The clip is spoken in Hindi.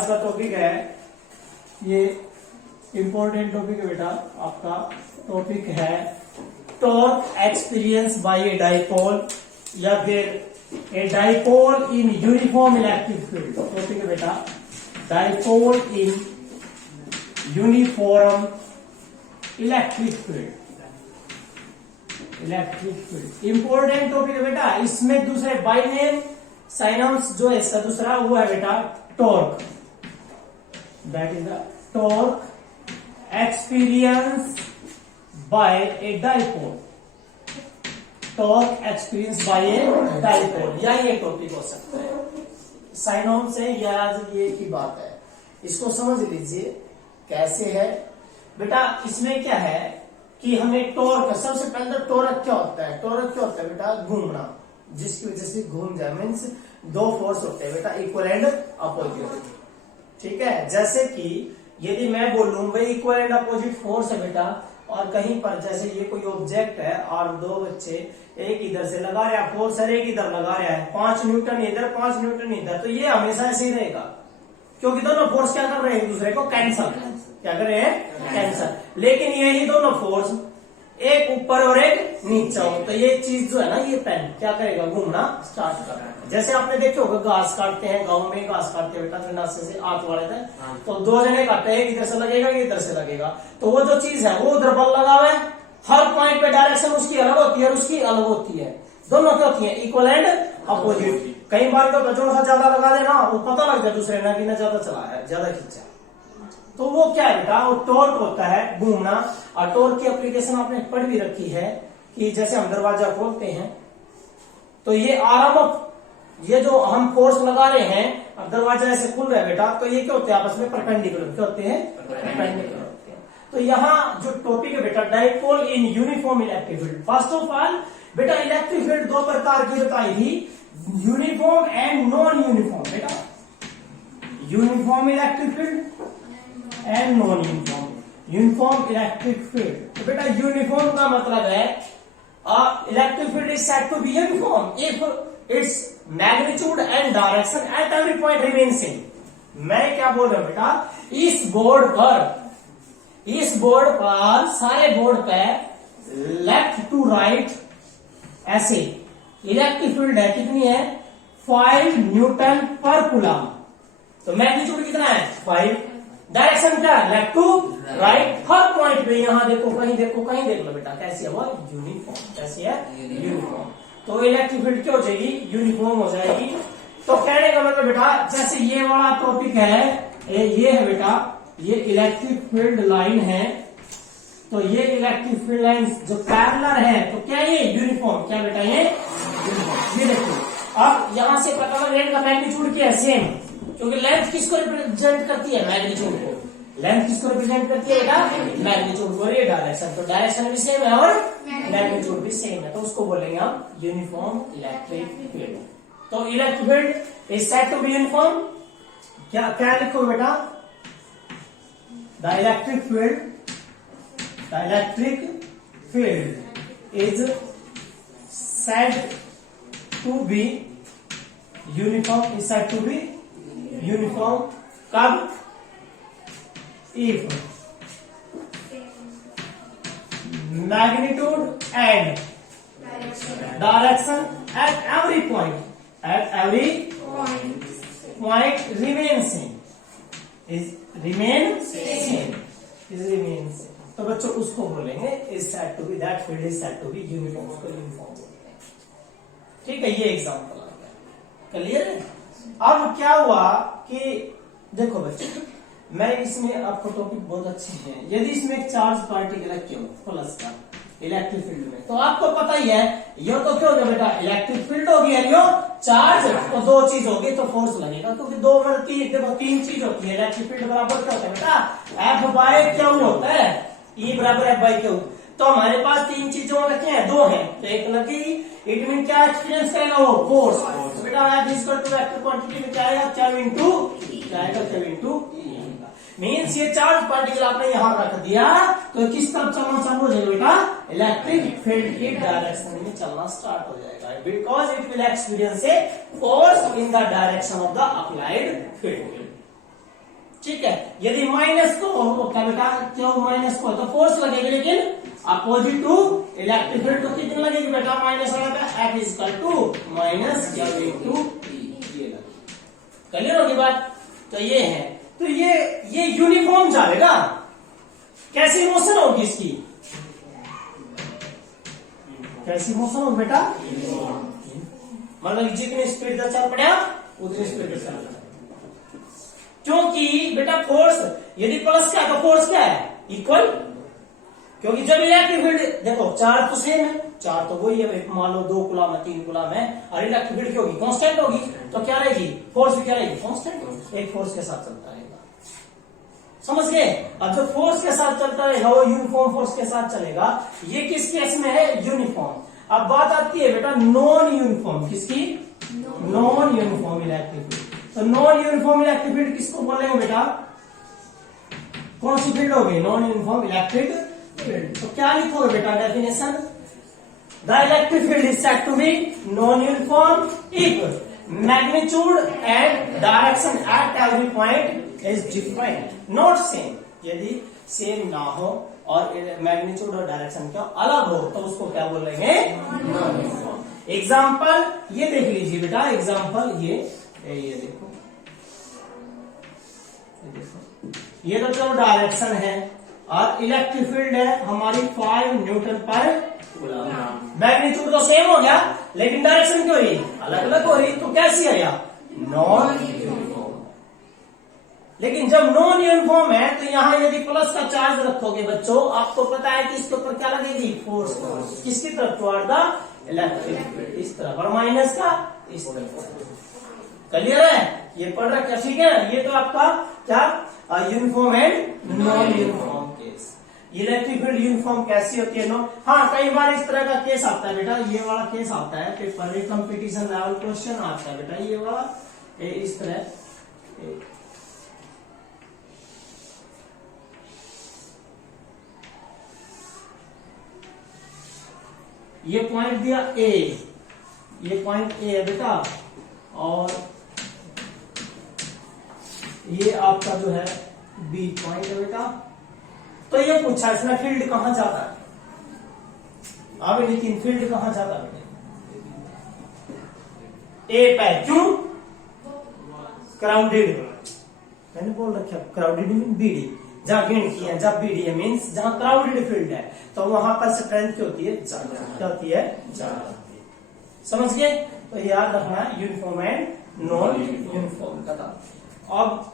आज का टॉपिक है, ये इंपॉर्टेंट टॉपिक है बेटा आपका। टॉपिक है torque experience by a dipole या फिर a dipole in uniform electric field. Topic है बेटा dipole in uniform electric field. Electric field important topic है बेटा। इसमें दूसरे बाय नेम साइनम्स जो है इसका दूसरा वो है बेटा torque. That is the torque experience by a dipole. Torque experience by a dipole, या ये टॉपिक हो सकता है। साइनम्स है या ये की बात है, इसको समझ लीजिए कैसे है बेटा। इसमें क्या है कि हमें टॉर्क, सबसे पहले तो टॉर्क क्या होता है? टॉर्क क्या होता है बेटा? घूमना, जिसकी वजह से घूम जाए। मीन्स दो फोर्स होते हैं बेटा, इक्वल एंड अपोजिट। ठीक है, जैसे कि यदि मैं बोलूं भाई इक्वल एंड अपोजिट फोर्स है बेटा, और कहीं पर जैसे ये कोई ऑब्जेक्ट है और दो बच्चे एक इधर से लगा रहे हैं फोर्स है, एक इधर लगा रहा है 5 न्यूटन इधर 5 न्यूटन इधर, तो ये हमेशा ऐसे ही रहेगा, क्योंकि दोनों फोर्स क्या कर रहे हैं? एक दूसरे को कैंसल। क्या कर रहे हैं? कैंसल। लेकिन यही दोनों फोर्स एक ऊपर और एक नीचे हो, तो ये चीज जो है ना, ये पेन क्या करेगा? घूमना स्टार्ट कर रहा है। जैसे आपने देखे होगा घास काटते हैं, गांव में घास काटते हैं बेटा, गंडासे से आग वाले थे, तो दो जने काटते हैं, इधर से लगेगा इधर से लगेगा, तो वो जो चीज है वो उधर बल लगा हुआ है। हर पॉइंट पे डायरेक्शन उसकी अलग होती है और उसकी अलग होती है। दोनों क्या होती है? Equal and opposite. कई बार तो जो सा ज्यादा लगा देना वो पता लग जाए दूसरे ने कि ना ज्यादा चला है, ज्यादा खींचा, तो वो क्या है बेटा? वो टॉर्क होता है, घूमना। और टॉर्क की एप्लीकेशन आपने पढ़ भी रखी है कि जैसे हम दरवाजा खोलते हैं तो ये आराम ऑफ, ये जो हम फोर्स लगा रहे हैं, अब दरवाजा ऐसे खुल रहा है बेटा, तो ये क्या होते हैं? आपस में परपेंडिकुलर। क्या होते हैं? परपेंडिकुलर होते हैं। तो यहाँ जो टॉपिक है बेटा dipole in uniform electric field. First of all बेटा इलेक्ट्रिक फील्ड दो प्रकार की बताई थी, यूनिफॉर्म एंड नॉन यूनिफॉर्म। बेटा uniform electric field and non uniform. Uniform electric field, तो बेटा यूनिफॉर्म का मतलब है electric field is said to be uniform if its magnitude and direction at every point remain same. मैं क्या बोल रहा हूं बेटा, इस बोर्ड पर सारे बोर्ड पे लेफ्ट टू राइट ऐसे इलेक्ट्रिक फील्ड है, कितनी है? 5 न्यूटन पर कूलम। तो मैग्नीट्यूड कितना है? 5। डायरेक्शन क्या है? Left to right. हर पॉइंट पे यहाँ देखो, कहीं देखो, कहीं देख लो बेटा, कैसी है वो? यूनिफॉर्म। कैसी है? यूनिफॉर्म। तो इलेक्ट्रिक फील्ड क्या हो जाएगी? यूनिफॉर्म हो जाएगी। तो कहने का मतलब बेटा जैसे ये वाला टॉपिक है, ये है बेटा, ये इलेक्ट्रिक फील्ड लाइन है, तो ये इलेक्ट्रिक फील्ड लाइन जो पैरेलल है, तो क्या ये यूनिफॉर्म? क्या बेटा ये यूनिफॉर्म? ये देखो, अब यहां से पता लग इनका मैग्नीट्यूड क्या है? सेम, क्योंकि लेंथ किसको रिप्रेजेंट करती है? मैग्नीट्यूड को। लेंथ किसको रिप्रेजेंट करती है बेटा? मैग्नीट्यूड को। ये डायरेक्शन, तो डायरेक्शन भी सेम है और मैग्नीट्यूड भी सेम है, तो उसको बोलेंगे हम यूनिफॉर्म इलेक्ट्रिक फील्ड। तो electric field is said to be uniform. क्या क्या लिखो बेटा? The electric field is said to be uniform. Is said to be uniform कब? If magnitude and direction at every point remain same. तो बच्चों उसको बोलेंगे is said to be, that field is said to be uniform. उसको यूनिफॉर्म बोलते हैं। ठीक है, ये एग्जांपल आ गया। क्लियर है? अब क्या हुआ कि देखो बच्चों, मैं इसमें आपको टॉपिक बहुत अच्छे हैं। यदि इसमें एक चार्ज पार्टिकल क्यों प्लस का इलेक्ट्रिक फील्ड में, तो आपको पता ही है ये तो क्या हो गया बेटा? इलेक्ट्रिक फील्ड होगी और यो चार्ज, तो दो चीज होगी तो फोर्स लगेगा, क्योंकि दो में तीन चीज होती है। इलेक्ट्रिक फील्ड बराबर क्या होता है बेटा? एफ बाय क्यू होता है, ई बराबर एफ बाय क्यू। तो हमारे पास तीन चीजों रखे हैं, दो हैं, तो एक लगी, इट मीन क्या एक्सपीरियंस करेगा वो? फोर्स। बेटा F is equal to vector quantity में क्या आएगा? Q इंटू क्या आएगा? Q इंटू मीन्स ये चार्ज पार्टिकल आपने यहां रख दिया, तो किस तरफ चलना चालू हो जाएगा बेटा? इलेक्ट्रिक फील्ड की डायरेक्शन में चलना स्टार्ट हो जाएगा, because it will experience a force in the direction of the applied field. ठीक है। यदि माइनस को क्या बेटा, क्यों माइनस को तो फोर्स लगेगा, लेकिन अपोजिट टू इलेक्ट्रिक फील्ड तो कितनी लगेगी बेटा, माइनस वाला F is equal to minus क्या टू ये क्लियर होगी बात। तो ये है, तो ये यूनिफॉर्म जाएगा। कैसी मोशन होगी इसकी, कैसी मोशन होगी बेटा, मतलब जितनी स्पीड से चल पड़ा उतनी स्पीड से चल। क्योंकि बेटा फोर्स यदि प्लस क्या तो फोर्स क्या है, इक्वल। क्योंकि जब इलेक्ट्रिक फील्ड देखो चार्ज तो सेम है, चार्ज तो वही है, मान लो 2 कूलम है 3 कूलम है, और इलेक्ट्रिक फील्ड क्या होगी, कांस्टेंट होगी। तो क्या रहेगी, फोर्स भी क्या रहेगी, कांस्टेंट, एक फोर्स के साथ चलता रहेगा। समझ गए। अब जो फोर्स के साथ चलता रहेगा वो यूनिफॉर्म फोर्स के साथ चलेगा। ये किस केस में है, यूनिफॉर्म। अब बात आती है बेटा नॉन यूनिफॉर्म, किसकी, नॉन यूनिफॉर्म इलेक्ट्रिक फील्ड। तो नॉन यूनिफॉर्म इलेक्ट्रिक फील्ड किसको बोलेंगे बेटा, कौन सी फील्ड होगी, नॉन यूनिफॉर्म इलेक्ट्रिक फील्ड। तो क्या लिखोगे बेटा definition, the electric field is said to be non uniform if magnitude and direction at every point is different not same. यदि सेम ना हो और मैग्नीट्यूड और डायरेक्शन क्या अलग हो तो उसको क्या बोलेंगे, नॉन यूनिफॉर्म। एग्जाम्पल ये देख लीजिए बेटा, एग्जाम्पल ये देखो, ये तो चलो डायरेक्शन है और इलेक्ट्रिक फील्ड है हमारी 5 न्यूटन पर कूलम। मैग्नीट्यूड तो सेम हो गया लेकिन डायरेक्शन क्यों रही, अलग अलग हो रही, तो कैसी है यार, नॉन यूनिफॉर्म। लेकिन जब नॉन यूनिफॉर्म है तो यहाँ यदि प्लस का चार्ज रखोगे बच्चों, आपको पता है कि इसके ऊपर क्या लगेगी, फोर्स। किसकी तरफ, टुवर्ड द इलेक्ट्रिक फील्ड, इस तरफ, और माइनस का इस तरफ। क्लियर है, ये पढ़ रखा, ठीक है। ये तो आपका क्या, uniform and non uniform case. Electric field uniform कैसी होती है, नो। हाँ, कई बार इस तरह का केस आता है बेटा, ये वाला केस आता है पेपर में, कंपटीशन लेवल क्वेश्चन आता है बेटा, ये वाला इस तरह। ये पॉइंट दिया ए, ये पॉइंट ए है बेटा, और ये आपका जो है बी पॉइंट है बेटा। तो ये पूछा इसमें फील्ड कहां जाता है, अब लेकिन फील्ड कहां जाता है बेटा, ए पे, क्यों, क्राउडेड, मैंने बोल रखा क्राउडेड मीन बीडी, जहां गेन किया, जब बीडी है मीन्स जहां क्राउडेड फील्ड है तो वहां पर स्ट्रेंथ क्या होती है, क्या होती है, ज्यादा। समझ गए। तो याद रखना यूनिफॉर्म एंड नॉन यूनिफॉर्म का था। अब